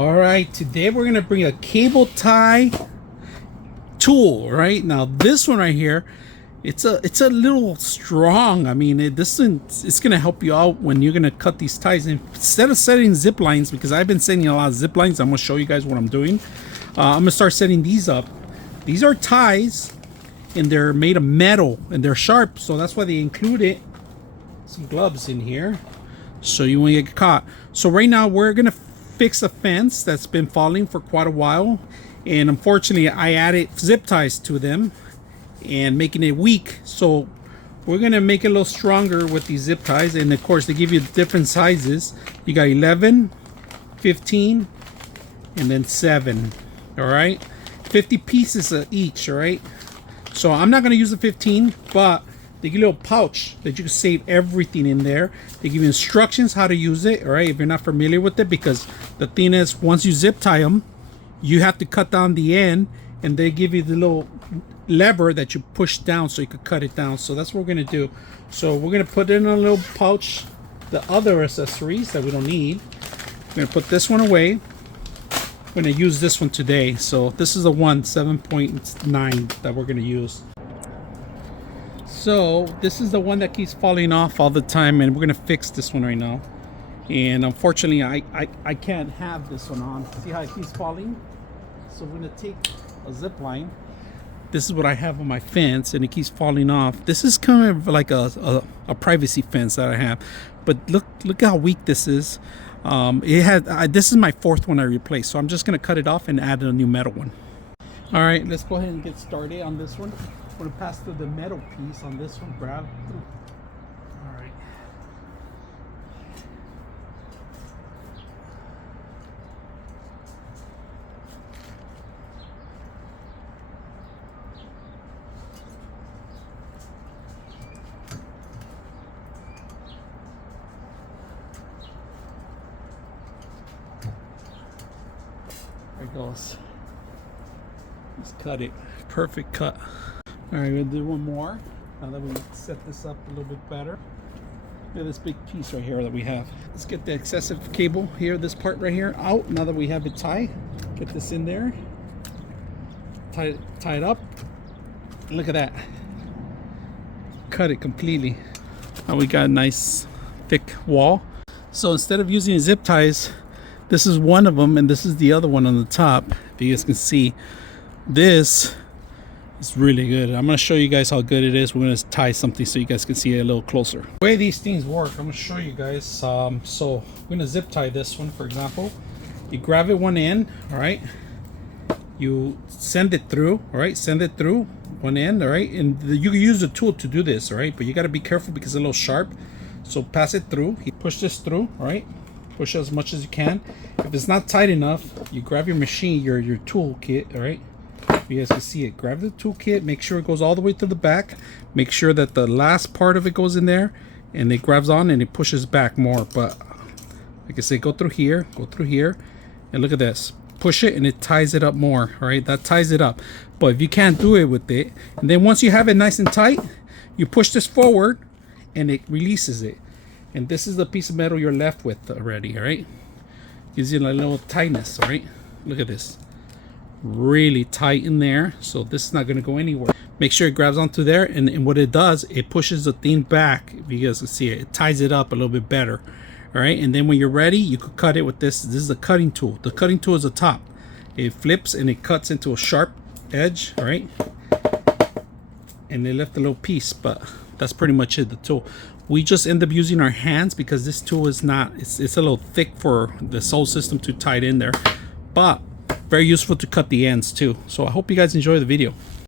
All right, today we're gonna bring a cable tie tool. Right now, this one right here, it's a little strong. I mean, it's gonna help you out when you're gonna cut these ties. And instead of setting zip lines, because I've been setting a lot of zip lines, I'm gonna show you guys what I'm doing. I'm gonna start setting these up. These are ties, and they're made of metal, and they're sharp, so that's why they included some gloves in here, so you won't get caught. So right now we're gonna fix a fence that's been falling for quite a while, and unfortunately I added zip ties to them and making it weak. So we're gonna make it a little stronger with these zip ties, and of course they give you different sizes. You got 11, 15, and then 7. All right, 50 pieces of each. All right, so I'm not gonna use the 15, but they give you a little pouch that you can save everything in there. They give you instructions how to use it, all right, if you're not familiar with it, because the thing is, once you zip tie them, you have to cut down the end, and they give you the little lever that you push down so you could cut it down. So that's what we're gonna do. So we're gonna put in a little pouch the other accessories that we don't need. We're gonna put this one away. We're gonna use this one today. So this is the one 7.9 that we're gonna use. So this is the one that keeps falling off all the time, and we're gonna fix this one right now. And unfortunately I can't have this one on. See how it keeps falling? So we're gonna take a zip line. This is what I have on my fence, and it keeps falling off. This is kind of like a privacy fence that I have, but look how weak this is. This is my 4th one I replaced, so I'm just gonna cut it off and add a new metal one. All right, let's go ahead and get started on this one. I'm gonna pass through the metal piece on this one. Grab. All right. There it goes. Let's cut it. Perfect cut. All right, we're gonna do one more. Now that we set this up a little bit better. Look at this big piece right here that we have. Let's get the excessive cable here, this part right here, out. Now that we have it tied, get this in there. Tie it up. And look at that. Cut it completely. Now we got a nice thick wall. So instead of using zip ties, this is one of them, and this is the other one on the top. If you guys can see, this it's really good. I'm going to show you guys how good it is. We're going to tie something so you guys can see it a little closer. The way these things work, I'm going to show you guys. So we're going to zip tie this one, for example. You grab it one end, all right? You send it through, all right? Send it through one end, all right? And you can use the tool to do this, all right? But you got to be careful because it's a little sharp. So pass it through. You push this through, all right? Push as much as you can. If it's not tight enough, you grab your machine, your tool kit, all right? You guys can see it. Grab the toolkit, make sure it goes all the way to the back, make sure that the last part of it goes in there, and it grabs on and it pushes back more. But like I say, go through here, and look at this, push it and it ties it up more. All right, that ties it up. But if you can't do it with it, and then once you have it nice and tight, you push this forward and it releases it, and this is the piece of metal you're left with already. All right, gives you a little tightness. All right, look at this, really tight in there, so this is not going to go anywhere. Make sure it grabs onto there, and what it does, it pushes the thing back. If you guys can see it, it ties it up a little bit better. All right, and then when you're ready, you could cut it with this. This is a cutting tool. The cutting tool is the top. It flips and it cuts into a sharp edge. All right, and they left a little piece, but that's pretty much it. The tool, we just end up using our hands because this tool is not, it's a little thick for the sole system to tie it in there, but very useful to cut the ends too. So I hope you guys enjoy the video.